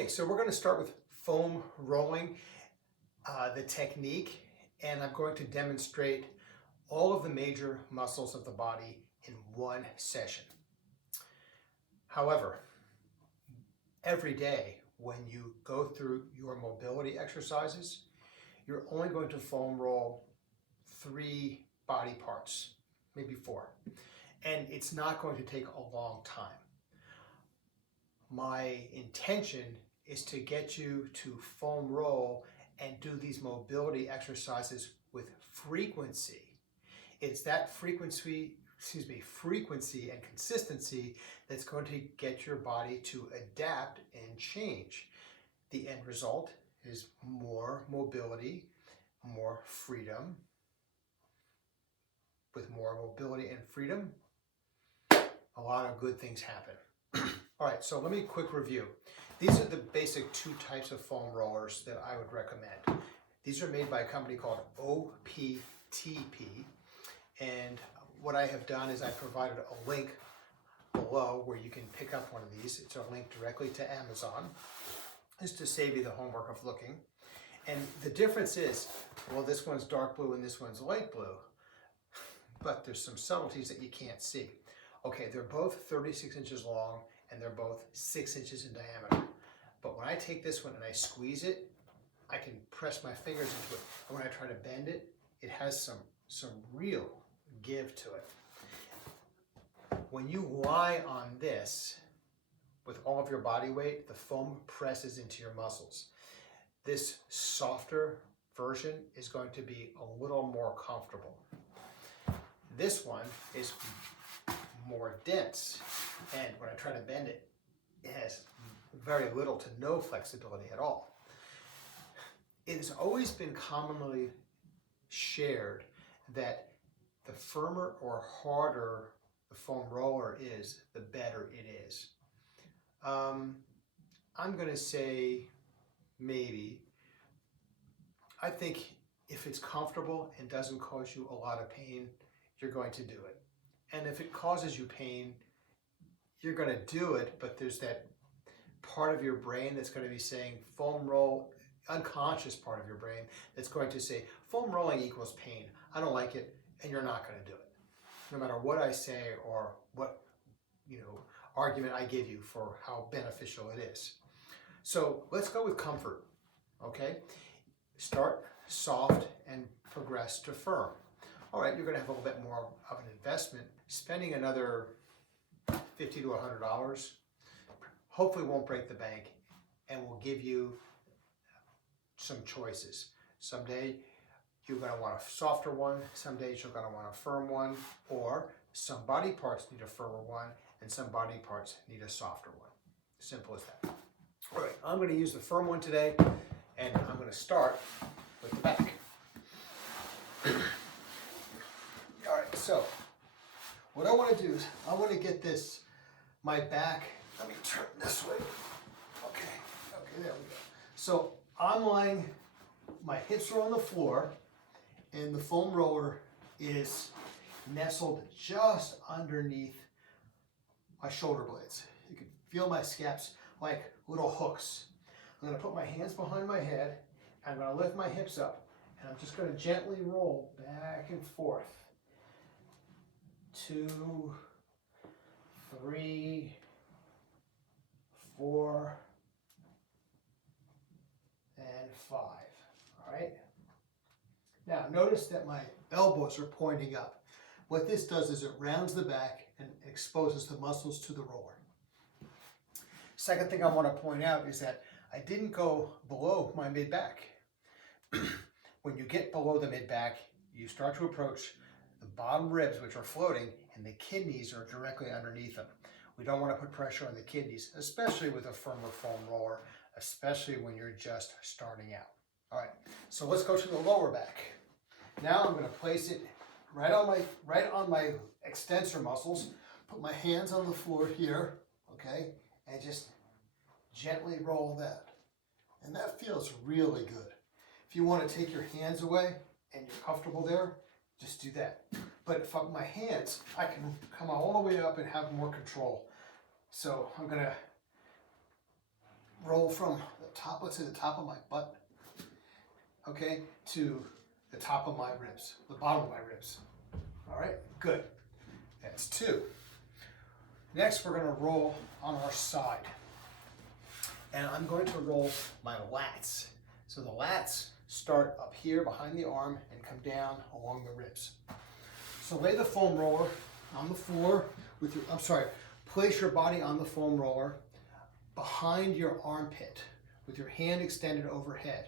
Okay, so we're going to start with foam rolling, the technique, and I'm going to demonstrate all of the major muscles of the body in one session. However, every day when you go through your mobility exercises, you're only going to foam roll 3 body parts, maybe 4, and it's not going to take a long time. My intention is to get you to foam roll and do these mobility exercises with frequency. It's that frequency and consistency that's going to get your body to adapt and change. The end result is more mobility, more freedom. With more mobility and freedom, a lot of good things happen. All right, so let me quick review. These are the basic 2 types of foam rollers that I would recommend. These are made by a company called OPTP, and what I have done is I provided a link below where you can pick up one of these. It's a link directly to Amazon, just to save you the homework of looking. And the difference is, well, this one's dark blue and this one's light blue, but there's some subtleties that you can't see. Okay, they're both 36 inches long and they're both 6 inches in diameter. But when I take this one and I squeeze it, I can press my fingers into it. And when I try to bend it, it has some real give to it. When you lie on this with all of your body weight, the foam presses into your muscles. This softer version is going to be a little more comfortable. This one is more dense, and when I try to bend it, it has very little to no flexibility at all. It has always been commonly shared that the firmer or harder the foam roller is, the better it is. I'm going to say maybe. I think if it's comfortable and doesn't cause you a lot of pain, you're going to do it. And if it causes you pain, you're going to do it, but there's that part of your brain that's going to be saying foam roll, unconscious part of your brain that's going to say foam rolling equals pain. I don't like it, and you're not going to do it. No matter what I say or what argument I give you for how beneficial it is. So let's go with comfort, okay? Start soft and progress to firm. All right, you're going to have a little bit more of an investment. Spending another $50 to $100 hopefully won't break the bank and will give you some choices. Someday you're going to want a softer one, some days you're going to want a firm one, or some body parts need a firmer one and some body parts need a softer one. Simple as that. All right, I'm going to use the firm one today, and I'm going to start with the back. All right, so what I want to do is I want to get my back, let me turn this way. Okay, there we go. So I'm lying, my hips are on the floor, and the foam roller is nestled just underneath my shoulder blades. You can feel my scaps like little hooks. I'm going to put my hands behind my head, I'm going to lift my hips up, and I'm just going to gently roll back and forth. 2, 3, 4, and 5. All right. Now notice that my elbows are pointing up. What this does is it rounds the back and exposes the muscles to the roller. Second thing I want to point out is that I didn't go below my mid-back. When you get below the mid-back, you start to approach the bottom ribs, which are floating, and the kidneys are directly underneath them. We don't want to put pressure on the kidneys, especially with a firmer foam roller, especially when you're just starting out. All right, so let's go to the lower back. Now I'm going to place it right on my extensor muscles, put my hands on the floor here, okay, and just gently roll that. And that feels really good. If you want to take your hands away and you're comfortable there, just do that. But if my hands, I can come all the way up and have more control. So I'm going to roll from the top, let's say the top of my butt, okay, to the top of my ribs, the bottom of my ribs. All right, good. That's 2. Next, we're gonna roll on our side. And I'm going to roll my lats. So the lats start up here behind the arm and come down along the ribs. So lay the foam roller on the floor with your, place your body on the foam roller behind your armpit with your hand extended overhead.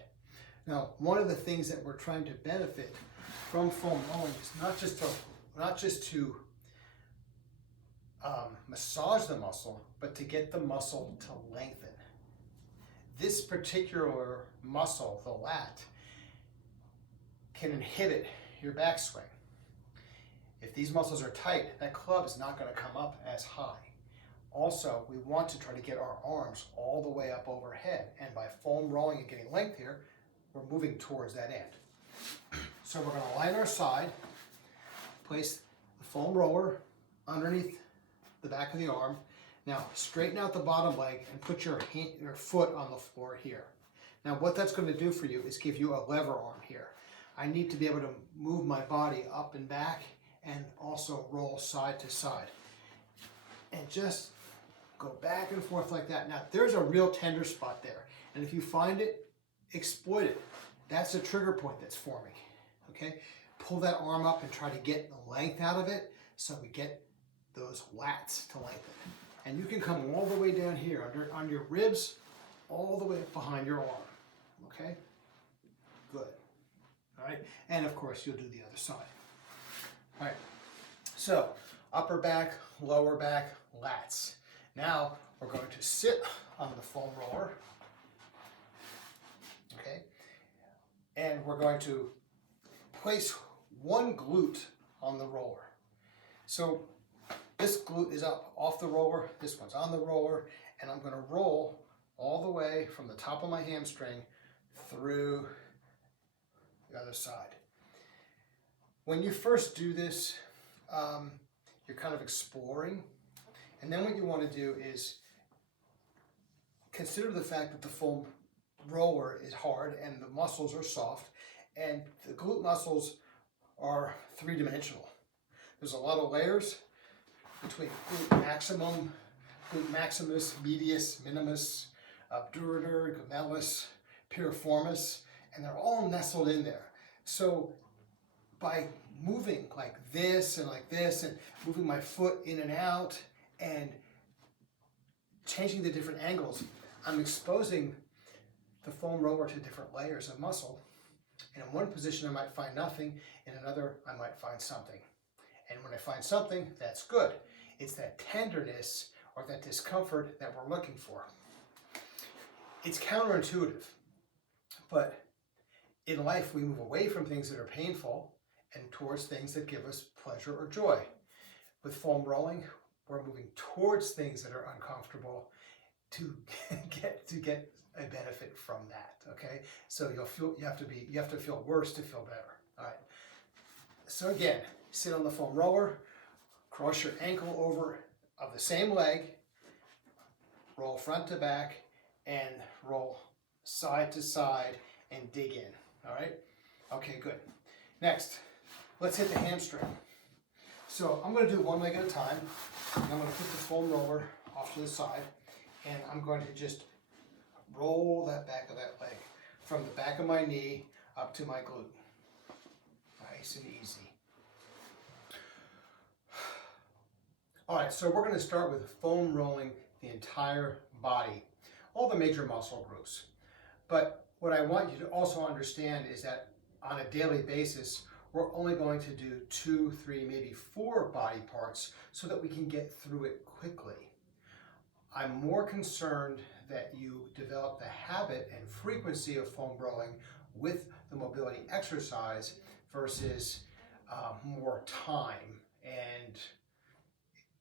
Now, one of the things that we're trying to benefit from foam rolling is not just to massage the muscle, but to get the muscle to lengthen. This particular muscle, the lat, can inhibit your backswing. If these muscles are tight, that club is not going to come up as high. Also, we want to try to get our arms all the way up overhead, and by foam rolling and getting length here, we're moving towards that end. So we're going to line our side, place the foam roller underneath the back of the arm. Now straighten out the bottom leg and put your foot on the floor here. Now what that's going to do for you is give you a lever arm here. I need to be able to move my body up and back and also roll side to side. And just go back and forth like that. Now there's a real tender spot there. And if you find it, exploit it. That's a trigger point that's forming. Okay? Pull that arm up and try to get the length out of it so we get those lats to lengthen. And you can come all the way down here on your ribs, all the way behind your arm. Okay? Good. All right? And of course, you'll do the other side. All right. So, upper back, lower back, lats. Now, we're going to sit on the foam roller. Okay? And we're going to place one glute on the roller. So, this glute is up off the roller, this one's on the roller, and I'm going to roll all the way from the top of my hamstring through the other side. When you first do this, you're kind of exploring, and then what you want to do is consider the fact that the foam roller is hard and the muscles are soft, and the glute muscles are three-dimensional. There's a lot of layers between glute maximus, medius, minimus, obturator, gemellus, piriformis, and they're all nestled in there. So by moving like this and moving my foot in and out and changing the different angles, I'm exposing the foam roller to different layers of muscle. And in one position I might find nothing, in another I might find something. And when I find something, that's good. It's that tenderness or that discomfort that we're looking for. It's counterintuitive, but in life we move away from things that are painful and towards things that give us pleasure or joy. With foam rolling, we're moving towards things that are uncomfortable to get a benefit from that. Okay, so you have to feel worse to feel better. All right. So again, sit on the foam roller, cross your ankle over of the same leg, roll front to back, and roll side to side and dig in. All right? Okay, good. Next, let's hit the hamstring. So I'm going to do one leg at a time. I'm going to put the foam roller off to the side, and I'm going to just roll that back of that leg from the back of my knee up to my glute. Nice and easy. All right, so we're going to start with foam rolling the entire body, all the major muscle groups. But what I want you to also understand is that on a daily basis, we're only going to do 2, 3, maybe 4 body parts so that we can get through it quickly. I'm more concerned that you develop the habit and frequency of foam rolling with the mobility exercise versus more time, and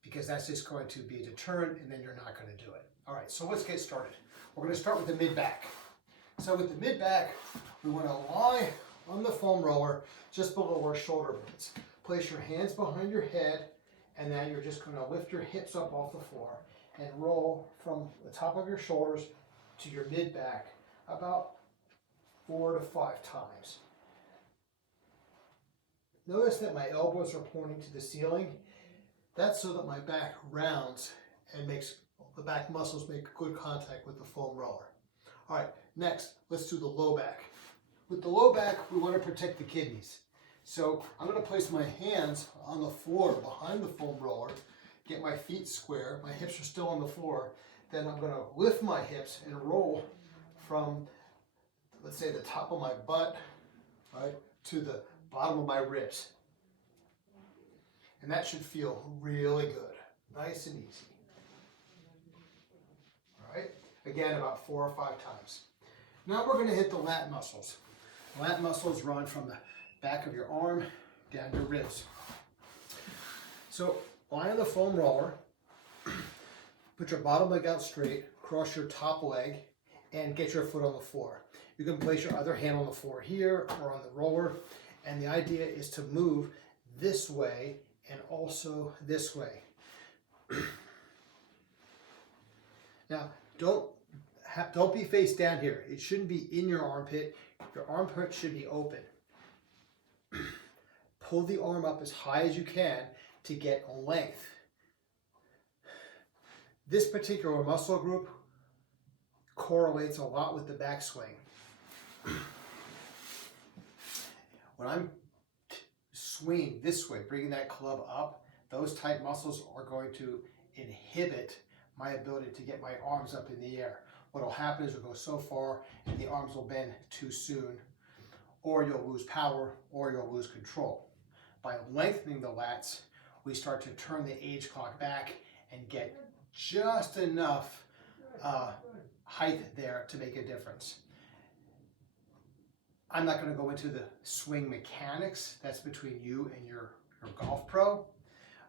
because that's just going to be a deterrent and then you're not going to do it. All right, so let's get started. We're going to start with the mid-back. So with the mid-back, we want to lie on the foam roller just below our shoulder blades. Place your hands behind your head, and then you're just going to lift your hips up off the floor and roll from the top of your shoulders to your mid back about 4 to 5 times. Notice that my elbows are pointing to the ceiling. That's so that my back rounds and makes the back muscles make good contact with the foam roller. All right, next, let's do the low back. With the low back, we want to protect the kidneys. So I'm going to place my hands on the floor behind the foam roller, get my feet square, my hips are still on the floor, then I'm going to lift my hips and roll from, let's say, the top of my butt, right, to the bottom of my ribs. And that should feel really good, nice and easy. All right, again, about 4 or 5 times. Now we're going to hit the lat muscles. Lat muscles run from the back of your arm down your ribs. So lie on the foam roller, put your bottom leg out straight, cross your top leg, and get your foot on the floor. You can place your other hand on the floor here or on the roller, and the idea is to move this way and also this way. Now, don't be face down here. It shouldn't be in your armpit. Your armpit should be open. Pull the arm up as high as you can to get length. This particular muscle group correlates a lot with the backswing. When I'm swinging this way, bringing that club up, those tight muscles are going to inhibit my ability to get my arms up in the air. What will happen is you'll go so far and the arms will bend too soon, or you'll lose power, or you'll lose control. By lengthening the lats, we start to turn the age clock back and get just enough height there to make a difference. I'm not going to go into the swing mechanics. That's between you and your golf pro.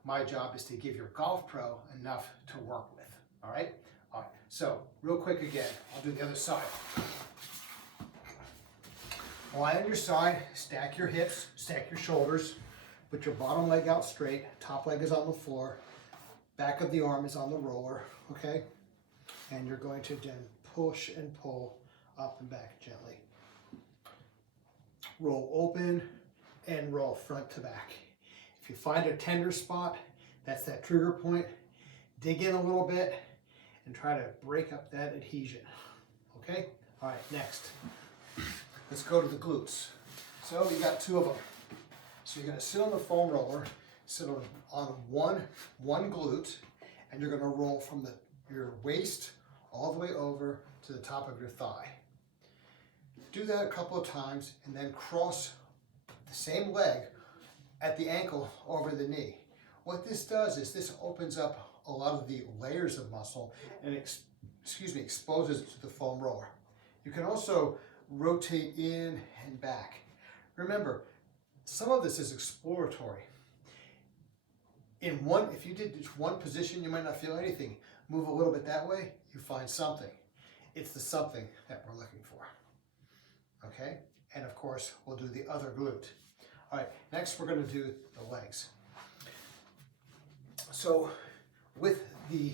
My job is to give your golf pro enough to work with. All right? All right. So, real quick again, I'll do the other side. Lie on your side, stack your hips, stack your shoulders, put your bottom leg out straight, top leg is on the floor, back of the arm is on the roller, okay? And you're going to then push and pull up and back gently. Roll open and roll front to back. If you find a tender spot, that's that trigger point, dig in a little bit and try to break up that adhesion, okay? All right, next. Let's go to the glutes. So you got 2 of them. So you're going to sit on the foam roller, sit on one glute, and you're going to roll from your waist all the way over to the top of your thigh. Do that a couple of times and then cross the same leg at the ankle over the knee. What this does is this opens up a lot of the layers of muscle and exposes it to the foam roller. You can also rotate in and back. Remember, some of this is exploratory. If you did just one position, you might not feel anything. Move a little bit that way, you find something. It's the something that we're looking for. Okay? And of course, we'll do the other glute. All right, next we're going to do the legs. So with the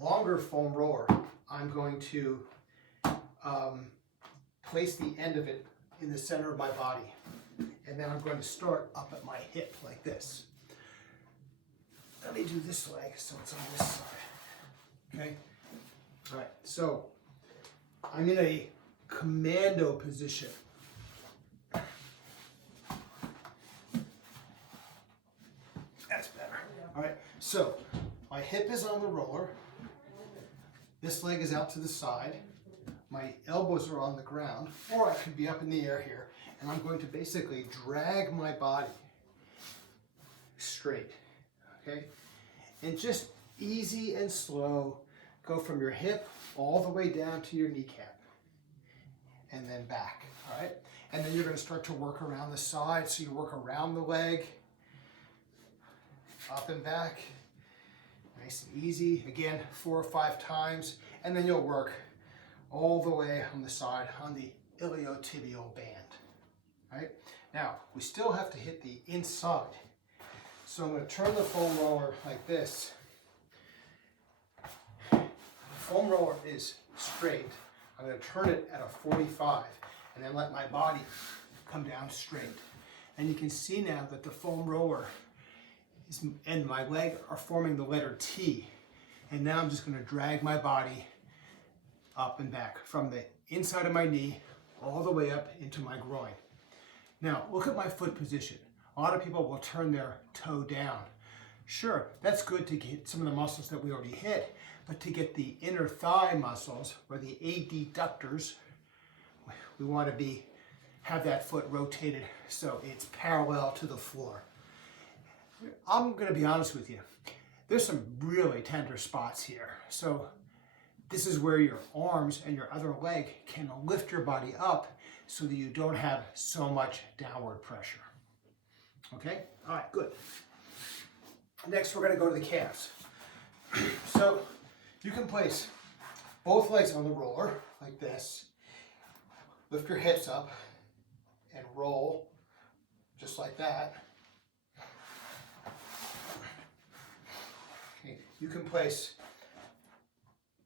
longer foam roller, I'm going to place the end of it in the center of my body. And then I'm going to start up at my hip like this. Let me do this leg so it's on this side. Okay? All right, so I'm in a commando position. That's better. All right, so my hip is on the roller. This leg is out to the side. My elbows are on the ground, or I could be up in the air here. And I'm going to basically drag my body straight, okay? And just easy and slow, go from your hip all the way down to your kneecap. And then back, all right? And then you're going to start to work around the side. So you work around the leg, up and back, nice and easy. Again, 4 or 5 times. And then you'll work all the way on the side on the iliotibial band. Right? Now, we still have to hit the inside. So I'm going to turn the foam roller like this. The foam roller is straight, I'm going to turn it at a 45 and then let my body come down straight. And you can see now that the foam roller and my leg are forming the letter T. And now I'm just going to drag my body up and back from the inside of my knee all the way up into my groin. Now look at my foot position. A lot of people will turn their toe down. Sure, that's good to get some of the muscles that we already hit, but to get the inner thigh muscles or the adductors, we want to have that foot rotated so it's parallel to the floor. I'm going to be honest with you. There's some really tender spots here. So this is where your arms and your other leg can lift your body up so that you don't have so much downward pressure. Okay? All right, good. Next, we're going to go to the calves. So you can place both legs on the roller like this. Lift your hips up and roll just like that. Okay. You can place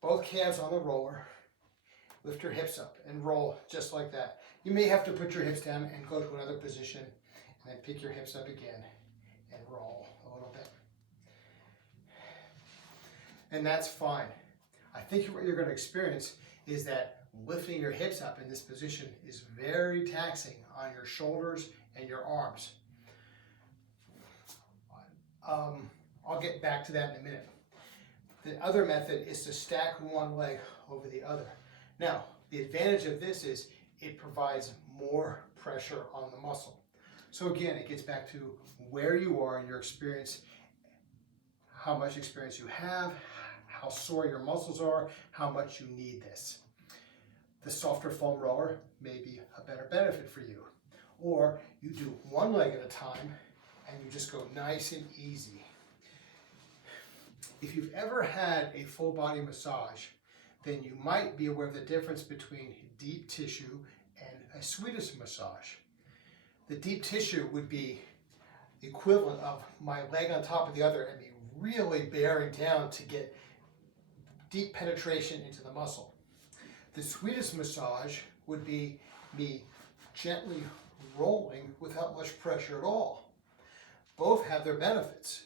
both calves on the roller, lift your hips up and roll just like that. You may have to put your hips down and go to another position and then pick your hips up again and roll a little bit. And that's fine. I think what you're going to experience is that lifting your hips up in this position is very taxing on your shoulders and your arms. I'll get back to that in a minute. The other method is to stack one leg over the other. Now, the advantage of this is it provides more pressure on the muscle. So again, it gets back to where you are in your experience, how much experience you have, how sore your muscles are, how much you need this. The softer foam roller may be a better benefit for you. Or you do one leg at a time and you just go nice and easy. If you've ever had a full body massage, then you might be aware of the difference between deep tissue and a Swedish massage. The deep tissue would be the equivalent of my leg on top of the other and me really bearing down to get deep penetration into the muscle. The Swedish massage would be me gently rolling without much pressure at all. Both have their benefits.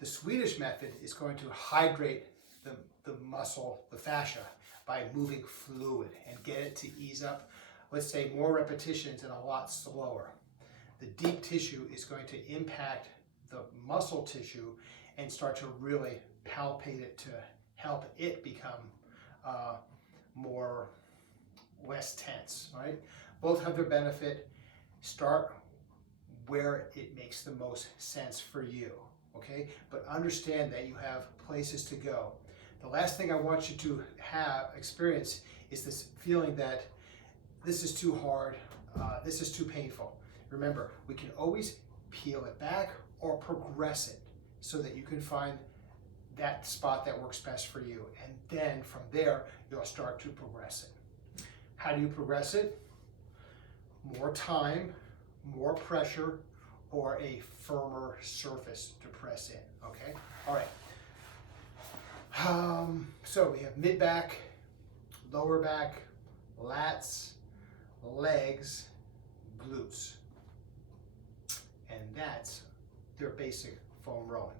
The Swedish method is going to hydrate the muscle, the fascia, by moving fluid and get it to ease up, let's say, more repetitions and a lot slower. The deep tissue is going to impact the muscle tissue and start to really palpate it to help it become less tense, right? Both have their benefit. Start where it makes the most sense for you, okay? But understand that you have places to go. The last thing I want you to experience is this feeling that this is too hard, this is too painful. Remember, we can always peel it back or progress it so that you can find that spot that works best for you. And then from there, you'll start to progress it. How do you progress it? More time, more pressure, or a firmer surface to press in, okay? All right. So we have mid-back, lower back, lats, legs, glutes. And that's their basic foam rolling.